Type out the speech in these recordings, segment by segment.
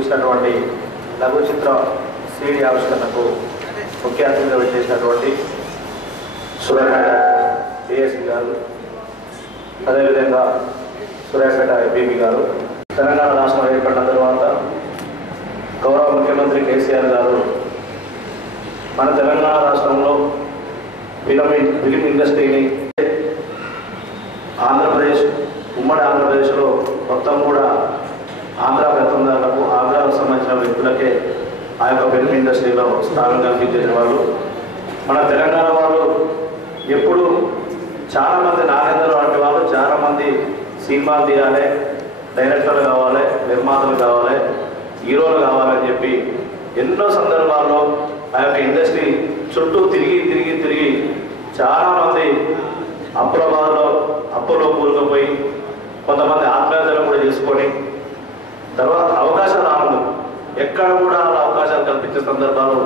చూసినటువంటి లఘు చిత్ర సిడి ఆవిష్కరణకు ముఖ్య అతిథిగా వచ్చేసినటువంటి సూర్యాపేట ఏఎస్పీ గారు, అదేవిధంగా సూర్యాపేట ఎంపీపీ గారు, తెలంగాణ రాష్ట్రం ఏర్పడిన తర్వాత గౌరవ ముఖ్యమంత్రి కేసీఆర్ గారు మన తెలంగాణ రాష్ట్రంలో ఫిలిం ఇండస్ట్రీని ఆంధ్రప్రదేశ్ ఉమ్మడి ఆంధ్రప్రదేశ్లో మొత్తం కూడా ఆంధ్ర పెత్తందారులకు ఆంధ్రాకు సంబంధించిన వ్యక్తులకే ఆ యొక్క ఫిలిం ఇండస్ట్రీలో స్థానం కల్పించేసిన వాళ్ళు. మన తెలంగాణ వాళ్ళు ఎప్పుడు చాలామంది నాగేంద్ర వంటి వాళ్ళు చాలామంది సినిమాలు తీయాలి, డైరెక్టర్లు కావాలి, నిర్మాతలు కావాలి, హీరోలు కావాలని చెప్పి ఎన్నో సందర్భాల్లో ఆ యొక్క ఇండస్ట్రీ చుట్టూ తిరిగి చాలామంది అప్పులో కూరుకుపోయి కొంతమంది ఆత్మహత్యలు కూడా చేసుకొని తర్వాత అవకాశాలు రాదు. ఎక్కడ కూడా అలా అవకాశాలు కల్పించే సందర్భాలు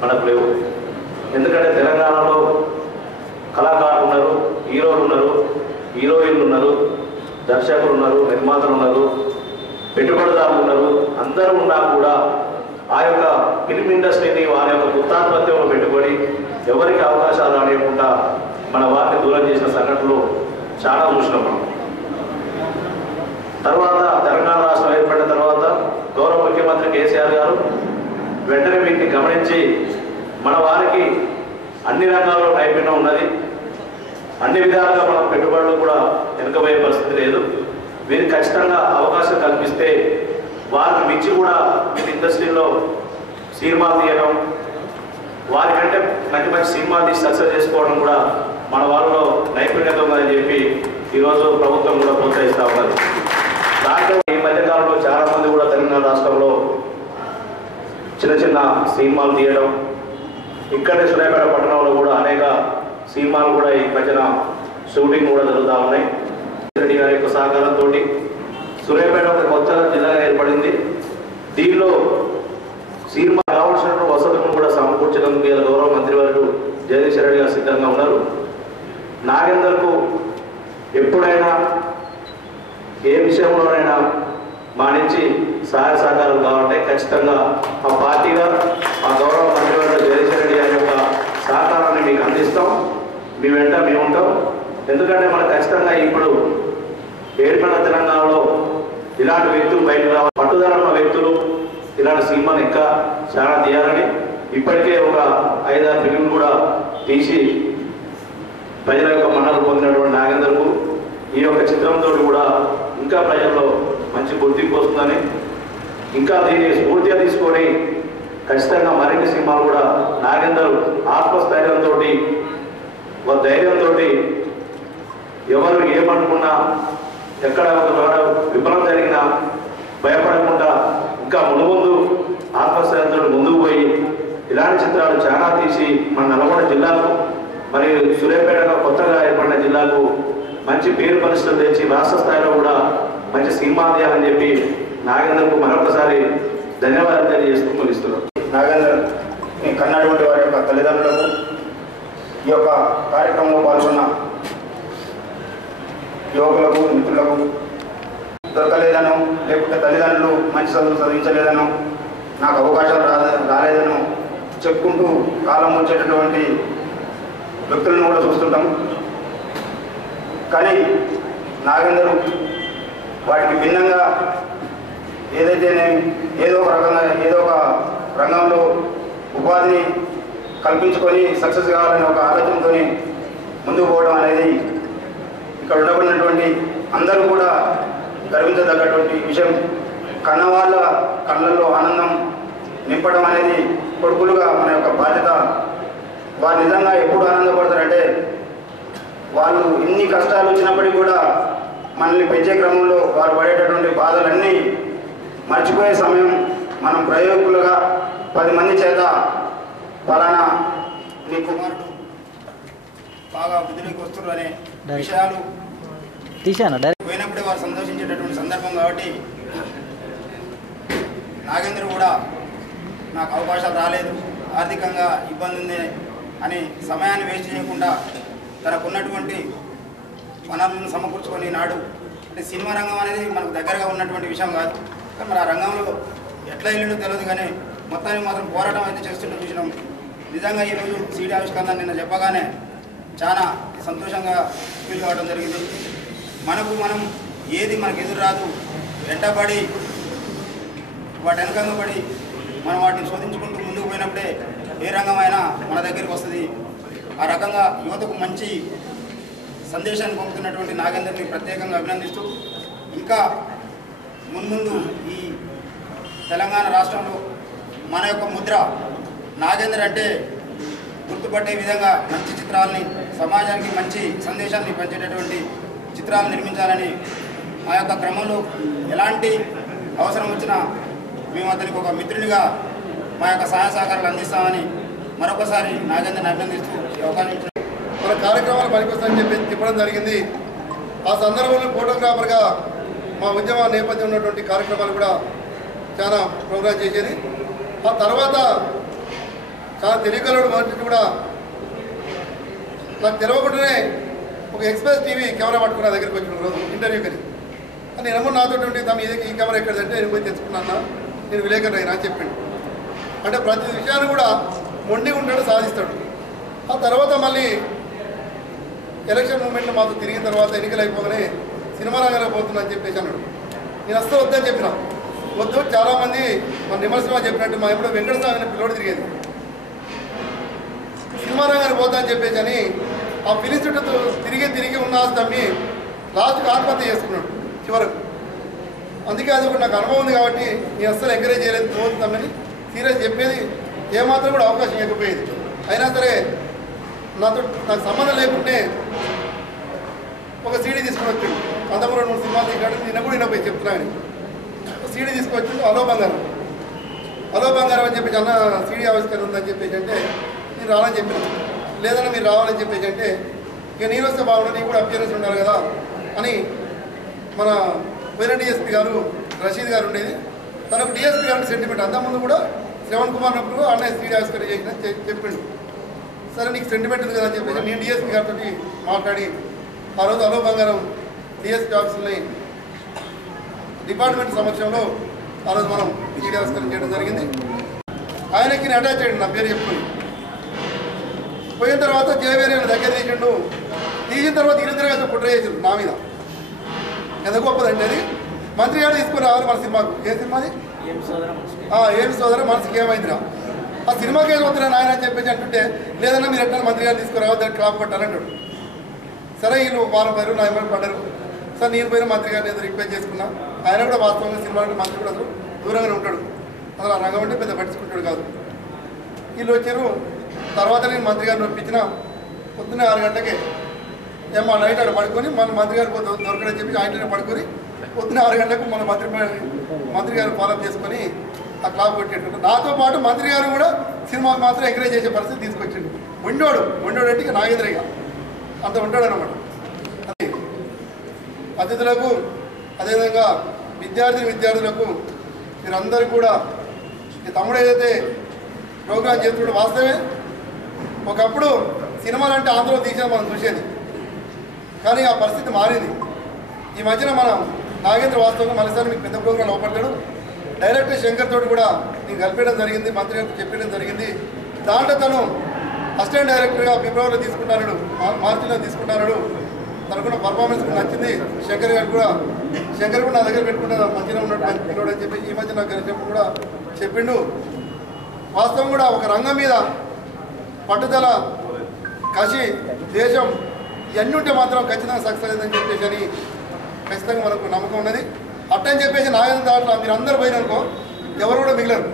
మనకు లేవు. ఎందుకంటే తెలంగాణలో కళాకారులు ఉన్నారు, హీరోలు ఉన్నారు, హీరోయిన్లు ఉన్నారు, దర్శకులు ఉన్నారు, నిర్మాతలు ఉన్నారు, పెట్టుబడిదారులు ఉన్నారు. అందరూ ఉన్నా కూడా ఆ యొక్క ఫిలిం ఇండస్ట్రీని వారి యొక్క గుత్తాధిపత్యంలో పెట్టుకొని ఎవరికి అవకాశాలు రానియకుండా మన వారిని దూరం చేసిన సంఘటనలు చాలా చూసినాం మనం. తర్వాత తెలంగాణ రాష్ట్రం ఏర్పడిన తర్వాత గౌరవ ముఖ్యమంత్రి కేసీఆర్ గారు వెంటనే వీటిని గమనించి మన వారికి అన్ని రంగాల్లో నైపుణ్యం ఉన్నది, అన్ని విధాలుగా మన పెట్టుబడులు కూడా వెనుకబోయే పరిస్థితి లేదు, వీరికి ఖచ్చితంగా అవకాశం కల్పిస్తే వారికి మించి కూడా వీరి ఇండస్ట్రీలో సినిమాలు తీయడం, వారికంటే మంచి సినిమాలు తీసి సక్సెస్ చేసుకోవడం కూడా మన వాళ్ళలో నైపుణ్యత ఉందని చెప్పి ఈరోజు ప్రభుత్వం కూడా ప్రోత్సహిస్తూ ఉన్నది. దాంట్లో ఈ మధ్యకాలంలో చాలామంది కూడా తెలంగాణ రాష్ట్రంలో చిన్న సినిమాలు తీయడం, ఇక్కడే సూర్యాపేట పట్టణంలో కూడా అనేక సినిమాలు కూడా ఈ మధ్యన షూటింగ్ కూడా జరుగుతూ ఉన్నాయి. రెడ్డి గారి యొక్క సహకారంతో సూర్యాపేట ఒక కొత్త జిల్లాగా ఏర్పడింది. దీనిలో సినిమా కావాల్సినటువంటి వసతులను కూడా సమకూర్చడానికి గౌరవ మంత్రివర్యులు జగదీష్ రెడ్డి గారు సిద్ధంగా ఉన్నారు. నాగేందర్కు ఎప్పుడైనా ఏ విషయంలోనైనా మా నుంచి సహాయ సహకారాలు కావాలంటే ఖచ్చితంగా మా పార్టీగా మా గౌరవ మంత్రివర్యులు జగదీష్ రెడ్డి గారి యొక్క సహకారాన్ని మీకు అందిస్తాం. మీ వెంట మేము ఉంటాం. ఎందుకంటే మనకు ఖచ్చితంగా ఇప్పుడు ఏర్పడిన తెలంగాణలో ఇలాంటి వ్యక్తులు బయటకు రావాలి, పట్టుదల ఉన్న వ్యక్తులు ఇలాంటి సినిమాను ఇంకా చాలా తీయాలని ఇప్పటికే ఒక 5-6 ఫిలింలు కూడా తీసి ప్రజల యొక్క మన్నలు పొందినటువంటి నాగేందర్కు ఈ యొక్క చిత్రంతో కూడా ఇంకా ప్రజల్లో మంచి గుర్తింపు వస్తుందని, ఇంకా దీన్ని స్ఫూర్తిగా తీసుకొని ఖచ్చితంగా మరిన్ని సినిమాలు కూడా నాగేందర్ ఆత్మస్థైర్యంతో ఒక ధైర్యంతో ఎవరు ఏమనుకున్నా ఎక్కడ విఫలం జరిగినా భయపడకుండా ఇంకా ముందు ఆత్మస్థైర్యంతో ముందుకు పోయి ఇలాంటి చిత్రాలు చాలా తీసి మన నల్గొండ జిల్లాకు మరియు సూర్యాపేటగా కొత్తగా ఏర్పడిన జిల్లాకు మంచి పేరు పరిస్థితులు తెచ్చి రాష్ట్ర స్థాయిలో కూడా మంచి సినిమా తీయాలని చెప్పి నాగేందర్కు మరొకసారి ధన్యవాదాలు తెలియజేస్తూ ముగిస్తున్నాం. నాగేందర్ కన్నటువంటి వారి యొక్క తల్లిదండ్రులకు, ఈ యొక్క కార్యక్రమంలో పాల్గొన్న యువకులకు, మిత్రులకు దొరకలేదనో లేకపోతే తల్లిదండ్రులు మంచి చదువు చదివించలేదనో నాకు అవకాశాలు రాలేదనో చెప్పుకుంటూ కాలం వచ్చేటటువంటి వ్యక్తులను కూడా చూస్తుంటాం. కానీ నాగేందర్ వాటికి భిన్నంగా ఏదైతే ఏదో ఒక రంగంలో ఉపాధిని కల్పించుకొని సక్సెస్ కావాలనే ఒక ఆలోచనతో ముందుకు పోవడం అనేది ఇక్కడ ఉండబడినటువంటి అందరూ కూడా గర్వించదగ్గటువంటి విషయం. కన్నవాళ్ళ కళ్ళల్లో ఆనందం నింపడం అనేది కొడుకులుగా మన యొక్క బాధ్యత. వారు నిజంగా ఎప్పుడు ఆనందపడతారంటే వాళ్ళు ఎన్ని కష్టాలు వచ్చినప్పటికీ కూడా మనల్ని పెంచే క్రమంలో వారు పడేటటువంటి బాధలన్నీ మర్చిపోయే సమయం మనం ప్రయోగులుగా 10 మంది చేత ఫలానా నీ కుమారుడు బాగా వృద్ధిలోకి వస్తున్నారు అనే విషయాలు పోయినప్పుడే వారు సంతోషించేటటువంటి సందర్భం. కాబట్టి నాగేంద్ర కూడా నాకు అవకాశాలు రాలేదు, ఆర్థికంగా ఇబ్బంది ఉంది అని సమయాన్ని వేస్ట్ చేయకుండా తనకున్నటువంటి వనరులను సమకూర్చుకొని నాడు అంటే సినిమా రంగం అనేది మనకు దగ్గరగా ఉన్నటువంటి విషయం కాదు, కానీ మరి ఆ రంగంలో ఎట్లా వెళ్ళిండో తెలియదు కానీ మొత్తానికి మాత్రం పోరాటం అయితే చేస్తుంటే చూసినాం. నిజంగా ఈరోజు సీడీ ఆవిష్కరణ నిన్న చెప్పగానే చాలా సంతోషంగా ఫీల్ కావడం జరిగింది. మనం ఏది మనకు ఎదురు రాదు, వెంటబడి వాటి వెనకంగా పడి మనం వాటిని శోధించుకుంటూ ముందుకు పోయినప్పుడే ఏ రంగమైనా మన దగ్గరికి వస్తుంది. ఆ రకంగా యువతకు మంచి సందేశాన్ని పంపుతున్నటువంటి నాగేందర్ని ప్రత్యేకంగా అభినందిస్తూ ఇంకా మున్ముందు ఈ తెలంగాణ రాష్ట్రంలో మన యొక్క ముద్ర నాగేందర్ అంటే గుర్తుపట్టే విధంగా మంచి చిత్రాలని, సమాజానికి మంచి సందేశాన్ని పంచేటటువంటి చిత్రాలు నిర్మించాలని, ఆ యొక్క క్రమంలో ఎలాంటి అవసరం వచ్చినా మేము అతనికి ఒక మిత్రునిగా మా యొక్క సహాయ సహకారాలు అందిస్తామని మరొకసారి నాగేందర్ని అభినందిస్తూ అవకాశం మన కార్యక్రమాలు పనికొస్తాయని చెప్పి చెప్పడం జరిగింది. ఆ సందర్భంలో ఫోటోగ్రాఫర్గా మా ఉద్యమ నేపథ్యం ఉన్నటువంటి కార్యక్రమాలు కూడా చాలా ప్రోగ్రాం చేసేది. ఆ తర్వాత చాలా తెలియగలడు మొదటి కూడా నాకు తెలియకుండానే ఒక ఎక్స్ప్రెస్ టీవీ కెమెరా పట్టుకున్న దగ్గరికి వచ్చిన రోజు ఇంటర్వ్యూకి అని నేను నాతో తమ ఈ కెమెరా ఎక్కడంటే నేను పోయి తెచ్చుకున్నా, నేను విలేకరు అయినా అని చెప్పిండు. అంటే ప్రతి విషయాన్ని కూడా మొండి ఉంటాడు, సాధిస్తాడు. ఆ తర్వాత మళ్ళీ ఎలక్షన్ మూమెంట్లో మాతో తిరిగిన తర్వాత ఎన్నికలు అయిపోగానే సినిమా రంగంలో పోతుందని చెప్పేసి అన్నాడు. నేను అస్సలు వద్దని చెప్పిన. వద్దు, చాలామంది మన నిమర్శనం చెప్పినట్టు మా ఎప్పుడో వెంకటస్వామిని పిల్లోడు తిరిగేది, సినిమా రంగానికి పోతామని చెప్పేసి అని ఆ ఫిలిం చుట్టూ తిరిగి ఉన్న తమ్మి లాస్ట్కి ఆత్మహత్య చేసుకున్నాడు చివరకు. అందుకే అది కూడా నాకు అనుభవం ఉంది కాబట్టి నేను అస్సలు ఎంకరేజ్ చేయలేదు, పోతుంది తమ్మని సీరియస్ చెప్పేది, ఏమాత్రం కూడా అవకాశం ఇవ్వకపోయేది. అయినా సరే నాకు సంబంధం లేకుంటే ఒక సీడీ తీసుకుని వచ్చాడు. అంతకు 2-3 సినిమాలు తీసాడు, నిన్న కూడా వినపోయి చెప్తున్నాను. సీడీ తీసుకొచ్చిండు, హలో బంగారం అని చెప్పేసి అన్న సీడీ ఆవిష్కరణ ఉందని చెప్పేసి అంటే నేను రావాలని చెప్పాను. లేదన్నా మీరు రావాలని చెప్పేసి అంటే ఇక నేను వస్తే బాగుంటుంది, నీకు కూడా అపియరెన్స్ ఉండాలి కదా అని మన పోయిన డిఎస్పీ గారు రషీద్ గారు ఉండేది, తనకు డిఎస్పీ గారికి సెంటిమెంట్. అంతకుముందు కూడా శ్రవణ్ కుమార్ నప్పుడు అన్నయ్య సీడీ ఆవిష్కరణ చేసిన చెప్పిండు. సరే నీకు సెంటిమెంట్ ఉంది కదా అని చెప్పేసి నేను డిఎస్పీ గారితో మాట్లాడి ఆ రోజు హలో బంగారం డిఎస్పీ ఆఫీసుల్ని డిపార్ట్మెంట్ సమక్షంలో ఆ రోజు మనం సీడీ ఆవిష్కరణ చేయడం జరిగింది. ఆయనకి నేను అటాచ్ అయ్యండి, నా పేరు చెప్పుకుని. పోయిన తర్వాత జయవేరి దగ్గర తీసిన తర్వాత ఇరుదిరగా కుట్ర చేసిండు నా మీద. ఎంత గొప్పదండి అది. మంత్రి గారు తీసుకుని రావాలి మన సినిమాకు. ఏ సినిమాది? ఏమి సోదర మనసుకి ఏమైందిరా, ఆ సినిమాకి ఏం వద్దురా నాయన అని చెప్పేసి అంటుంటే, లేదన్నా మీరు ఎట్లా మంత్రి గారు తీసుకురావాలి, దాన్ని క్లాప్ కొట్టాలంటాడు. సరే వీళ్ళు వారం పేరు నా ఏమైనా పడ్డారు. సార్ నేను పోయిన మంత్రి గారిని ఏదో రిక్వెస్ట్ చేసుకున్నా. ఆయన కూడా వాస్తవంగా సినిమా అంటే మంత్రి కూడా అసలు దూరంగానే ఉంటాడు, అసలు ఆ రంగం అంటే పెద్ద పట్టించుకుంటాడు కాదు. వీళ్ళు వచ్చారు. తర్వాత నేను మంత్రి గారిని ఒప్పించిన పొద్దున్నే 6 గంటలకే ఏమో నైట్ ఆడ పడుకొని మన మంత్రి గారు దొరకడని చెప్పి ఆయననే పడుకొని పొద్దున్న 6 గంటలకు మన మంత్రి గారు ఫాలోఅప్ చేసుకొని ఆ క్లాప్ కొట్టేటట్టు. నాతో పాటు మంత్రి గారు కూడా సినిమాకు మాత్రం ఎంకరేజ్ చేసే పరిస్థితి తీసుకొచ్చిండు. ఉండోడు అంటే ఇక నాగేంద్రగా అంత ఉంటాడు అనమాట. అతిథులకు అదేవిధంగా విద్యార్థులకు మీరందరూ కూడా ఈ తమ్ముడు ఏదైతే ప్రోగ్రాం చేస్తున్నాడు వాస్తవే. ఒకప్పుడు సినిమాలు అంటే ఆంధ్రలో తీసిన మనం చూసేది, కానీ ఆ పరిస్థితి మారింది. ఈ మధ్యన మనం నాగేంద్ర వాస్తవంగా మరోసారి మీకు పెద్ద ప్రోగ్రాం అవపడతాడు. డైరెక్టర్ శంకర్ తోటి కూడా నేను కలిపేయడం జరిగింది, మంత్రి గారికి చెప్పడం జరిగింది. దాంట్లో తను అసిస్టెంట్ డైరెక్టర్గా ఫిబ్రవరిలో తీసుకుంటున్నాడు, మార్చిలో తీసుకుంటున్నాడు. తనకున్న పర్ఫార్మెన్స్ నచ్చింది. శంకర్ కూడా నా దగ్గర పెట్టుకుంటా మంచిగా ఉన్నట్టు పిల్లడు అని చెప్పి ఈ మధ్య నాకు కలిసినప్పుడు కూడా చెప్పిండు. వాస్తవం కూడా ఒక రంగం మీద పట్టుదల, కసి, దేశం ఇవన్నీ ఉంటే మాత్రం ఖచ్చితంగా సక్సెస్ అయిందని చెప్పేసి అని ఖచ్చితంగా మనకు నమ్మకం ఉన్నది. అట్టని చెప్పేసి నాగేంద్ర దాంట్లో మీరు అందరూ పోయిననుకో ఎవరు కూడా మిగిలరు.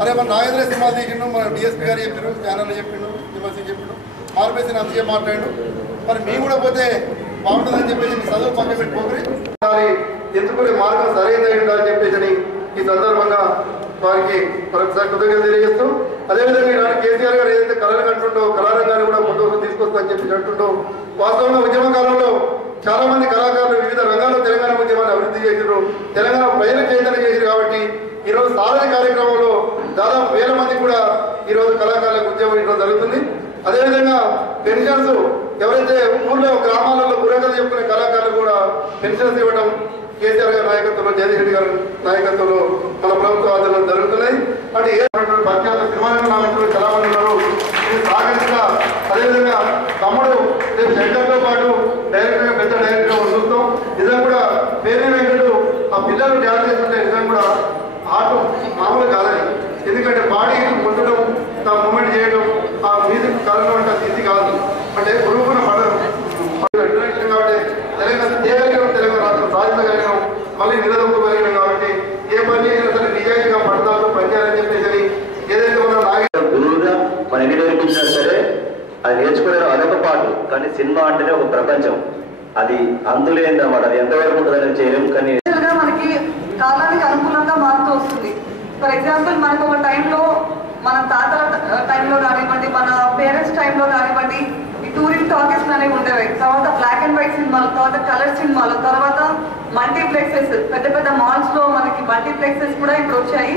అరే మన నాగేంద్ర సినిమాలు తీసిండు, మన డిఎస్పీ గారు చెప్పారు, ఛానల్లో చెప్పిండు, విమర్శలు చెప్పిండు, మార్పేసి అంతగా మాట్లాడు. మరి మేము కూడా పోతే బాగుంటుందని చెప్పేసి మీ చదువు పక్క పెట్టుకోకరి ఎంచుకునే మార్గం సరైనది అని చెప్పేసి ఈ సందర్భంగా వారికి మరొకసారి కృతజ్ఞతలు తెలియజేస్తూ, అదేవిధంగా ఈనాడు కేసీఆర్ గారు ఏదైతే కళలు కంటుండో కళారంగాన్ని కూడా ముందుకు తీసుకొస్తా అని చెప్పి అంటుండో, వాస్తవంగా ఉద్యమ కాలంలో చాలా మంది కళాకారులు వివిధ రంగాల్లో తెలంగాణ ఉద్యమాన్ని అభివృద్ధి చేశారు, తెలంగాణ ప్రజలు చైతన్యం చేశారు. కాబట్టి ఈరోజు సారథి కార్యక్రమంలో దాదాపు 1000 మంది కూడా ఈరోజు కళాకారులకు ఉద్యమం ఇవ్వడం జరుగుతుంది. అదేవిధంగా పెన్షన్స్ ఎవరైతే ఊళ్ళో గ్రామాలలో బుర్రకథ చెప్పుకునే కళాకారులు కూడా పెన్షన్స్ ఇవ్వడం, కేసీఆర్ గారి నాయకత్వంలో, జగదీష్ రెడ్డి గారి నాయకత్వంలో మన ప్రభుత్వ ఆధ్వర్యంలో జరుగుతున్నాయి. అంటే ఏ ప్రఖ్యాత సినిమా నాయకులు చాలా మంది ఉన్నారు. ఇది సాగరిగా అదేవిధంగా తమ్ముడు రేపు శంకర్తో పాటు డైరెక్టర్గా పెద్ద డైరెక్టర్గా చూస్తాం. నిజం కూడా పేరు వెంకటు ఆ పిల్లలు డ్యాన్స్ చేస్తుంటే నిజం కూడా ఆట మామూలు కాదని. ఎందుకంటే బాడీ ముందడం, మూమెంట్ చేయడం, ఆ మ్యూజిక్ కలగడం అంటే ఇది కాదు. అంటే గురువున పడడం కాబట్టి తెలంగాణ తెలంగాణ రాష్ట్రం సాధించగలిగినాం, మళ్ళీ నిలదొక్కగలిగినాం. కాబట్టి ఏ పని చేసినా సరే నిజాయితీగా పడతారు పనిచేయాలని చెప్పేసి ఏదైతే మనం గురువుగా మనం ఎన్ని నేర్పించినా సరే అది నేర్చుకునే అదొక పాటు. కానీ సినిమా అంటేనే ఒక ప్రపంచం, అది అందులేంది అన్నమాట. అది ఎంతవరకు ఉంటుందని చేయలేము. కానీ మనకి కాలానికి అనుకూలంగా మారుతూ వస్తుంది. ఫర్ ఎగ్జాంపుల్ మనకు ఒక టైంలో మన తాతల టైంలో కానివ్వండి, మన పేరెంట్స్ టైంలో కానివ్వండి, ఈ టూరింగ్ టాకీస్ అనేవి ఉండేవి. తర్వాత బ్లాక్ అండ్ వైట్ సినిమాలు, తర్వాత కలర్ సినిమాలు, తర్వాత మల్టీప్లెక్సెస్, పెద్ద పెద్ద మాల్స్ లో మనకి మల్టీప్లెక్సెస్ కూడా ఇప్పుడు వచ్చాయి.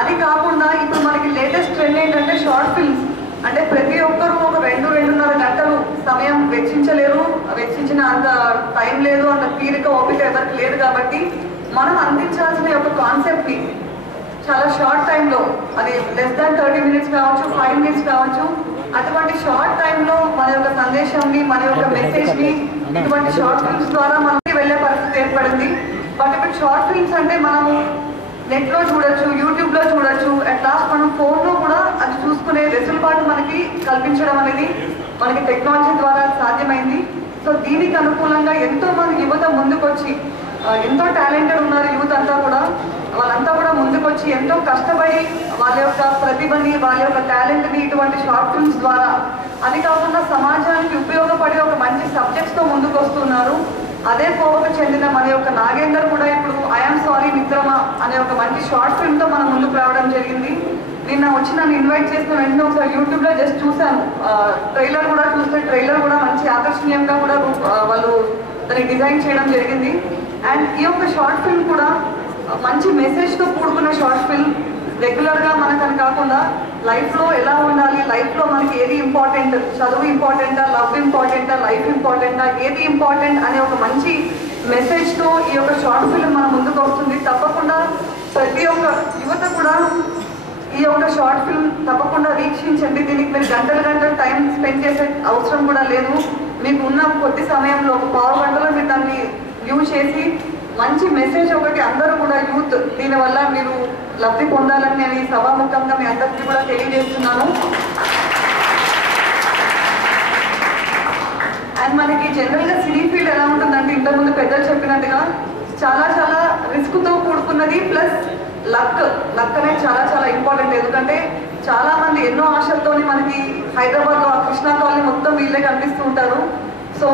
అది కాకుండా ఇప్పుడు మనకి లేటెస్ట్ ట్రెండ్ ఏంటంటే షార్ట్ ఫిల్మ్స్. అంటే ప్రతి ఒక్కరూ ఒక 2-2.5 గంటలు సమయం వెచ్చించలేరు, వెచ్చించిన అంత టైం లేదు, అంత తీరిక ఓపిక ఎవరికి లేదు. కాబట్టి మనం అందించాల్సిన ఒక కాన్సెప్ట్ ని చాలా షార్ట్ టైంలో, అది లెస్ దాన్ 30 minutes కావచ్చు, 5 minutes కావచ్చు, అటువంటి షార్ట్ టైంలో మన యొక్క సందేశాన్ని, మన యొక్క మెసేజ్ ని ఇటువంటి షార్ట్ ఫిల్మ్స్ ద్వారా మనకి వెళ్ళే పరిస్థితి ఏర్పడింది. బట్ ఇప్పుడు షార్ట్ ఫిల్మ్స్ అంటే మనము నెట్ లో చూడొచ్చు, యూట్యూబ్ లో చూడొచ్చు, అట్ లాస్ట్ మనం ఫోన్ లో కూడా అది చూసుకునే వెసులుబాటు మనకి కల్పించడం అనేది మనకి టెక్నాలజీ ద్వారా సాధ్యమైంది. సో దీనికి అనుకూలంగా ఎంతో మంది యువత ముందుకొచ్చి, ఎంతో టాలెంటెడ్ ఉన్నారు యూత్ అంతా కూడా, వాళ్ళంతా కూడా ముందుకొచ్చి ఎంతో కష్టపడి వాళ్ళ యొక్క ప్రతిభని, వాళ్ళ యొక్క టాలెంట్ని ఇటువంటి షార్ట్ ఫిల్మ్స్ ద్వారా, అది కాకుండా సమాజానికి ఉపయోగపడే ఒక మంచి సబ్జెక్ట్స్తో ముందుకు వస్తున్నారు. అదే కోవకు చెందిన మన యొక్క నాగేందర్ కూడా ఇప్పుడు ఐఎమ్ సారీ మిత్రమా అనే ఒక మంచి షార్ట్ ఫిల్మ్తో మనం ముందుకు రావడం జరిగింది. నిన్న వచ్చి నన్ను ఇన్వైట్ చేసిన వెంటనే ఒకసారి యూట్యూబ్లో జస్ట్ చూశాను, ట్రైలర్ కూడా చూస్తే ట్రైలర్ కూడా మంచి ఆకర్షణీయంగా కూడా వాళ్ళు దాన్ని డిజైన్ చేయడం జరిగింది. అండ్ ఈ యొక్క షార్ట్ ఫిల్మ్ కూడా మంచి మెసేజ్తో కూడుకున్న షార్ట్ ఫిల్మ్. రెగ్యులర్గా మనకని కాకుండా లైఫ్లో ఎలా ఉండాలి, లైఫ్లో మనకి ఏది ఇంపార్టెంట్, చదువు ఇంపార్టెంటా, లవ్ ఇంపార్టెంటా, లైఫ్ ఇంపార్టెంటా, ఏది ఇంపార్టెంట్ అనే ఒక మంచి మెసేజ్తో ఈ యొక్క షార్ట్ ఫిల్మ్ మన ముందుకు వస్తుంది. తప్పకుండా ప్రతి ఒక్క యువత కూడా ఈ యొక్క షార్ట్ ఫిల్మ్ తప్పకుండా వీక్షించండి. దీనికి మీరు గంటలు టైం స్పెండ్ చేసే అవసరం కూడా లేదు. మీకు ఉన్న కొద్ది సమయంలో ఒక పావు గంటలో మీరు దాన్ని వ్యూ చేసి మంచి మెసేజ్ ఒకటి అందరూ కూడా యూత్ దీనివల్ల మీరు లబ్ధి పొందాలని నేను ఈ సభాముఖంగా మీ అందరికీ కూడా తెలియజేస్తున్నాను. అండ్ మనకి జనరల్గా సినీ ఫీల్డ్ ఎలా ఉంటుందంటే ఇంతకుముందు పెద్దలు చెప్పినట్టుగా చాలా చాలా రిస్క్తో కూడుకున్నది, ప్లస్ లక్ అనేది చాలా ఇంపార్టెంట్. ఎందుకంటే చాలా మంది ఎన్నో ఆశలతోని మనకి హైదరాబాద్లో కృష్ణా కాలనీ మొత్తం వీళ్ళే కనిపిస్తూ ఉంటారు. సో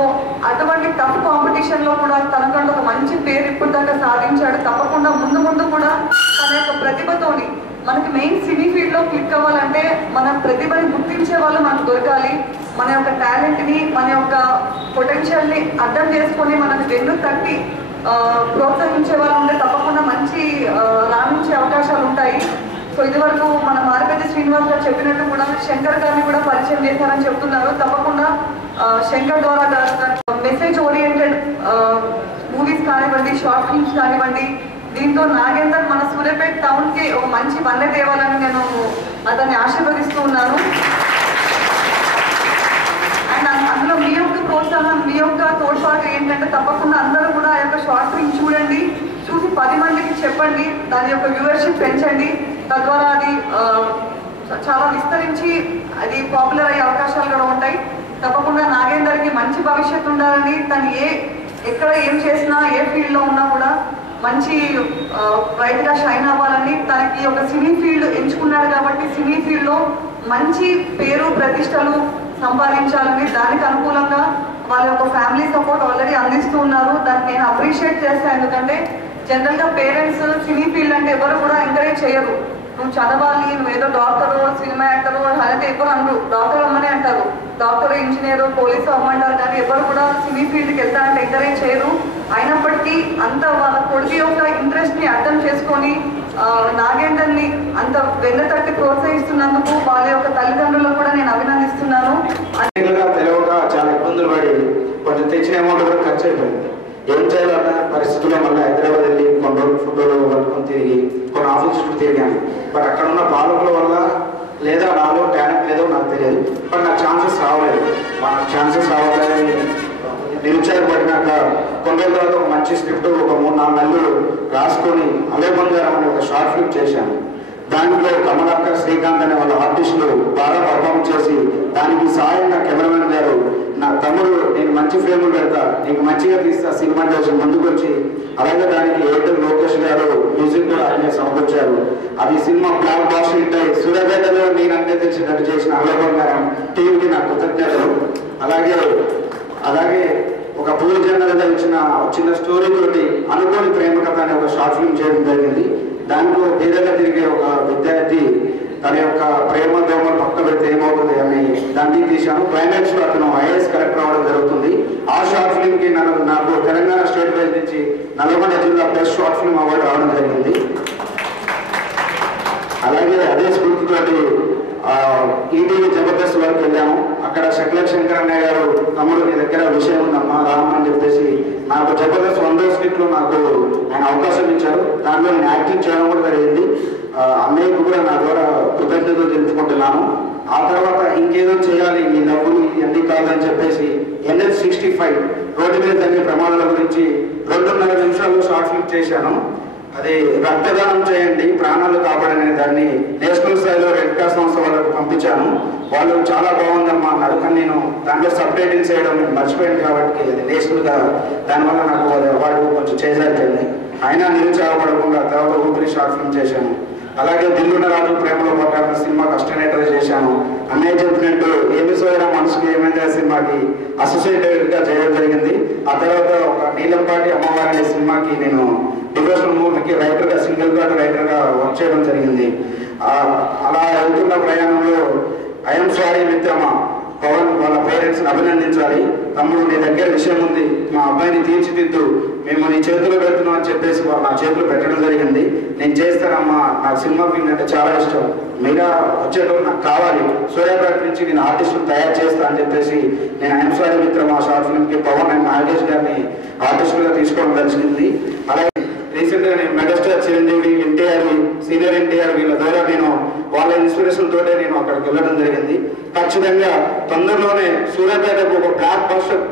అటువంటి టఫ్ కాంపిటీషన్లో కూడా తనకంటూ ఒక మంచి పేరు ఇప్పుడు దాకా సాధించాడు. తప్పకుండా ముందు కూడా తన యొక్క ప్రతిభతోని మనకి మెయిన్ సినీ ఫీల్డ్లో క్లిక్ అవ్వాలంటే మన ప్రతిభని గుర్తించే వాళ్ళు మనకు దొరకాలి. మన యొక్క టాలెంట్ని, మన యొక్క పొటెన్షియల్ని అర్థం చేసుకొని మనకు వెన్ను తట్టి ప్రోత్సహించే వాళ్ళు ఉంటే తప్పకుండా మంచి రాణించే అవకాశాలు ఉంటాయి. సో ఇదివరకు మన మారిపెద్ది శ్రీనివాస్ గారు చెప్పినట్టు కూడా శంకర్ గారిని కూడా పరిచయం చేశారని చెప్తున్నారు. తప్పకుండా శంకర్ ద్వారా మెసేజ్ ఓరియంటెడ్ మూవీస్ కానివ్వండి, షార్ట్ ఫిల్మ్స్ కానివ్వండి, దీంతో నాగేందర్ మన సూర్యాపేట టౌన్కి ఒక మంచి వన్నె తేవాలని నేను అతన్ని ఆశీర్వదిస్తూ ఉన్నాను. అండ్ అందులో మీ యొక్క ప్రోత్సాహం, మీ యొక్క తోడ్పాటు ఏంటంటే తప్పకుండా అందరూ కూడా ఆ యొక్క షార్ట్ ఫిల్మ్ చూడండి, చూసి 10 మందికి చెప్పండి, దాని యొక్క వ్యూవర్షిప్ పెంచండి. తద్వారా అది చాలా విస్తరించి అది పాపులర్ అయ్యే అవకాశాలు కూడా ఉంటాయి. తప్పకుండా నాగేందర్కి మంచి భవిష్యత్తు ఉండాలని, తను ఎక్కడ ఏం చేసినా, ఏ ఫీల్డ్లో ఉన్నా కూడా మంచి బ్రైట్గా షైన్ అవ్వాలని, తనకి ఒక సినీ ఫీల్డ్ ఎంచుకున్నాడు కాబట్టి సినీ ఫీల్డ్లో మంచి పేరు ప్రతిష్టలు సంపాదించాలని, దానికి అనుకూలంగా వాళ్ళ యొక్క ఫ్యామిలీ సపోర్ట్ ఆల్రెడీ అందిస్తూ ఉన్నారు. దాన్ని నేను అప్రిషియేట్ చేస్తాను. ఎందుకంటే జనరల్గా పేరెంట్స్ సినీ ఫీల్డ్ అంటే ఎవరు కూడా ఎంకరేజ్ చేయరు. నువ్వు చదవాలి, నువ్వేదో డాక్టరు, సినిమా యాక్టరు అయితే ఎవరు అనరు, డాక్టర్ అమ్మనే అంటారు. డాక్టర్, ఇంజనీరు, పోలీసు అమ్మంటారు, కానీ ఎవరు కూడా సినీ ఫీల్డ్కి వెళ్తారంటే ఎంకరేజ్ చేయరు. అయినప్పటికీ అంత వాళ్ళ కొడుకు యొక్క ఇంట్రెస్ట్ని అర్థం చేసుకొని నాగేందర్ని అంత వెన్నతట్టి ప్రోత్సహిస్తున్నందుకు వాళ్ళ యొక్క తల్లిదండ్రులకు కూడా నేను అభినందిస్తున్నాను. తెలియక చాలా ఇబ్బందులు పడి కొంచెం తెచ్చిన అమౌంట్ కూడా ఖర్చు అయిపోయింది. ఏం చేయాలన్న పరిస్థితుల్లో మళ్ళీ హైదరాబాద్ వెళ్ళి కొన్ని రోజులు ఫోటోలు పట్టుకొని తిరిగి కొన్ని ఆఫీసులు తిరిగాను. బట్ అక్కడ ఉన్న బాలకుల వల్ల లేదా నాలో టాలెంట్ లేదో నాకు తెలియదు, బట్ నాకు ఛాన్సెస్ రావలేదు. నాకు ఛాన్సెస్ రావాలని నిరుత్సాహపడినాక కొన్ని రోజుల తర్వాత ఒక మంచి స్క్రిప్ట్ ఒక 3-4 నెలలు రాసుకొని అలే బంగారం అనే ఒక షార్ట్ ఫిల్మ్ చేశాను. దాంట్లో కమలాకర్, శ్రీకాంత్ అనే వాళ్ళ ఆర్టిస్టులు బాగా పర్ఫార్మ్ చేసి దానికి సాయంగా కెమెరామెన్ గారు నా తమ్ముడు నేను మంచి ఫిల్మ్ పెడతా, నీకు మంచిగా తీస్తా సినిమా చేసి ముందుకు వచ్చి, అలాగే దానికి ఏటర్ లోకేష్ గారు మ్యూజిక్ కూడా ఆయన సమకూర్చారు. అది సినిమా బ్లాక్ బాస్టర్ హిట్ అయ్యి సూర్యాపేటలో నేనంటే తెలిసినట్టు చేసిన అలే బంగారం టీంకి నా కృతజ్ఞతలు. అలాగే ఒక పూల జనరల్గా ఇచ్చిన చిన్న స్టోరీ తోటి అనుకోని ప్రేమ కథ అనే ఒక షార్ట్ ఫిల్మ్ చేయడం జరిగింది. దాంట్లో బీదగా తిరిగే ఒక విద్యార్థి తన యొక్క ప్రేమ దోమలు పక్క పెడితే ఏమవుతుంది అని దాన్ని తీశాను. క్లైమాక్స్ లో అతను ఐఏఎస్ కలెక్టర్ అవ్వడం జరుగుతుంది. ఆ షార్ట్ ఫిల్మ్ కి నాకు తెలంగాణ స్టేట్ వైజ్ నుంచి నల్గొండ జిల్లా బెస్ట్ షార్ట్ ఫిల్మ్ అవార్డు రావడం జరిగింది. అలాగే అదే స్ఫూర్తితోటి ఈటీవీ జబర్దస్త్ వరకు వెళ్ళాము. అక్కడ శక్లర్ శంకర్ అన్నయ్య గారు తమ్ముడు నీ దగ్గర విషయం ఉందమ్మా రామని చెప్పేసి నాకు జబర్దస్త్ 100 స్కిట్లో నాకు ఆయన అవకాశం ఇచ్చారు. దాంట్లో నేను యాక్టింగ్ చేయడం కూడా జరిగింది. అన్నయ్యకు కూడా నా ద్వారా కృతజ్ఞతలు తెలుపుకుంటున్నాను. ఆ తర్వాత ఇంకేదో చేయాలి, ఈ డబ్బులు ఇవన్నీ కాదని చెప్పేసి NH65 రోడ్డు మీద జరిగే ప్రమాదాల గురించి 2.5 నిమిషాలు షార్ట్ ఫిల్మ్ చేశాను. అది రక్తదానం చేయండి ప్రాణాలు కాపాడనే దాన్ని నేషనల్ స్థాయిలో రెడ్ క్రాస్ సంస్థ వాళ్ళకు పంపించాను. వాళ్ళు చాలా బాగుందమ్మా అన్నారు. కానీ నేను దాంట్లో సబ్ టైటిల్స్ చేయడం మర్చిపోయాను కాబట్టి అది నేషనల్గా దానివల్ల నాకు అవార్డు కొంచెం చేజారిపోయింది. అయినా నిరుత్సాహపడకుండా తర్వాత ఊపిరి షార్ట్ ఫిల్మ్ చేశాను. అలాగే దిల్లున్న రాజు ప్రేమలో పడ్డాను సినిమా కస్టనేటర్ చేశాను. అన్నయ్య చెప్పినట్టు ఏమి సోయరా మనసుకి ఏమైంది సినిమాకి అసోసియేటెడ్ గా చేయడం జరిగింది. ఆ తర్వాత ఒక నీలంపాటి అమ్మవారి అనే సినిమాకి నేను డివోషనల్ మూవీకి రైటర్ గా సింగిల్ కార్డ్ రైటర్ గా వర్క్ చేయడం జరిగింది. అలా వెళ్తున్న ప్రయాణంలో ఐఎమ్ సారీ మిత్రమా పవన్ వాళ్ళ పేరెంట్స్ని అభినందించాలి. తమ్ముడు నీ దగ్గర విషయం ఉంది, మా అబ్బాయిని తీర్చిదిద్దు, మేము నీ చేతిలో పెడుతున్నాం అని చెప్పేసి వాళ్ళు నా చేతిలో పెట్టడం జరిగింది. నేను చేస్తానమ్మా, నాకు సినిమా ఫీల్డ్ అంటే చాలా ఇష్టం, మీరా వచ్చేటప్పుడు నాకు కావాలి, సూర్యాపేట నుంచి నేను ఆర్టిస్టులు తయారు చేస్తా అని చెప్పేసి నేను ఐఎమ్ సారీ మిత్రమా షార్ట్ ఫిల్మ్కి పవన్ అండ్ నాగేష్ గారిని ఆర్టిస్టులుగా తీసుకోవడం జరిగింది. అలాగే రీసెంట్ గా నేను మెగాస్టార్ చిరంజీవి, ఎన్టీఆర్, సీనియర్ ఎన్టీఆర్ వీళ్ళ ద్వారా నేను వాళ్ళ ఇన్స్పిరేషన్ తోటే నేను అక్కడికి వెళ్ళడం జరిగింది. ఖచ్చితంగా తొందరలోనే సూర్యాపేటకు ఒక బ్లాక్ బస్టర్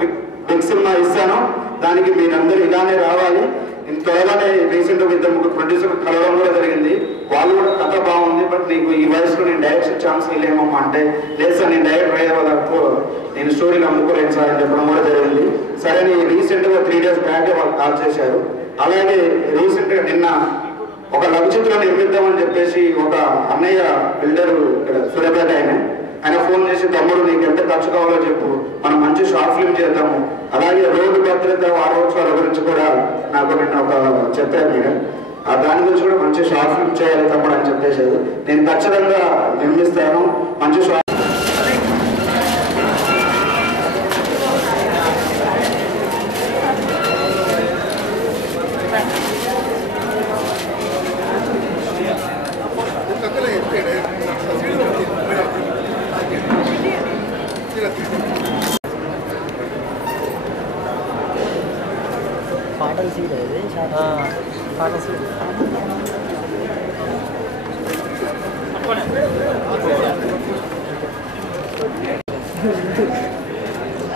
బిగ్ సినిమా ఇస్తాను. దానికి మీరందరూ ఇలానే రావాలి. నేను త్వరగానే రీసెంట్ గా 2-3 ప్రొడ్యూసర్ కలవడం కూడా జరిగింది. వాళ్ళు కూడా కథ బాగుంది, బట్ నీకు ఈ వయసులో నేను డైరెక్షన్ ఛాన్స్ ఇవ్వలేమమ్మా అంటే, లేదు సార్ నేను డైరెక్టర్ అయ్యే వరకు నేను స్టోరీలు అమ్ముకోలేను సార్ అని చెప్పడం కూడా జరిగింది. సరే రీసెంట్ గా 3 days బ్యాక్ వాళ్ళు కాల్ చేశారు. అలాగే రీసెంట్ గా నిన్న ఒక లఘు చిత్రం నిర్మిద్దామని చెప్పేసి ఒక అన్నయ్య బిల్డర్ ఇక్కడ సూర్యాపేట ఆయన ఫోన్ చేసి తమ్ముడు నీకు ఎంత ఖర్చు కావాలో చెప్పు, మనం మంచి షార్ట్ ఫిల్మ్ చేద్దాము, అలాగే రోడ్డు భద్రత వారోత్సవాల గురించి కూడా నాకు నిన్న ఒక చెప్పారు మేడం, దాని గురించి కూడా మంచి షార్ట్ ఫిల్మ్ చేయాలి తమ్ముడు అని చెప్పేసారు. నేను ఖచ్చితంగా నిర్మిస్తాను మంచి షార్ట్ పాటలు సీడ్ అది పాటల సీడ్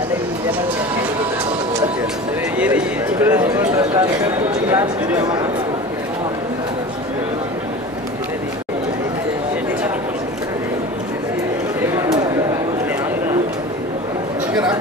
అదే ఓకేనా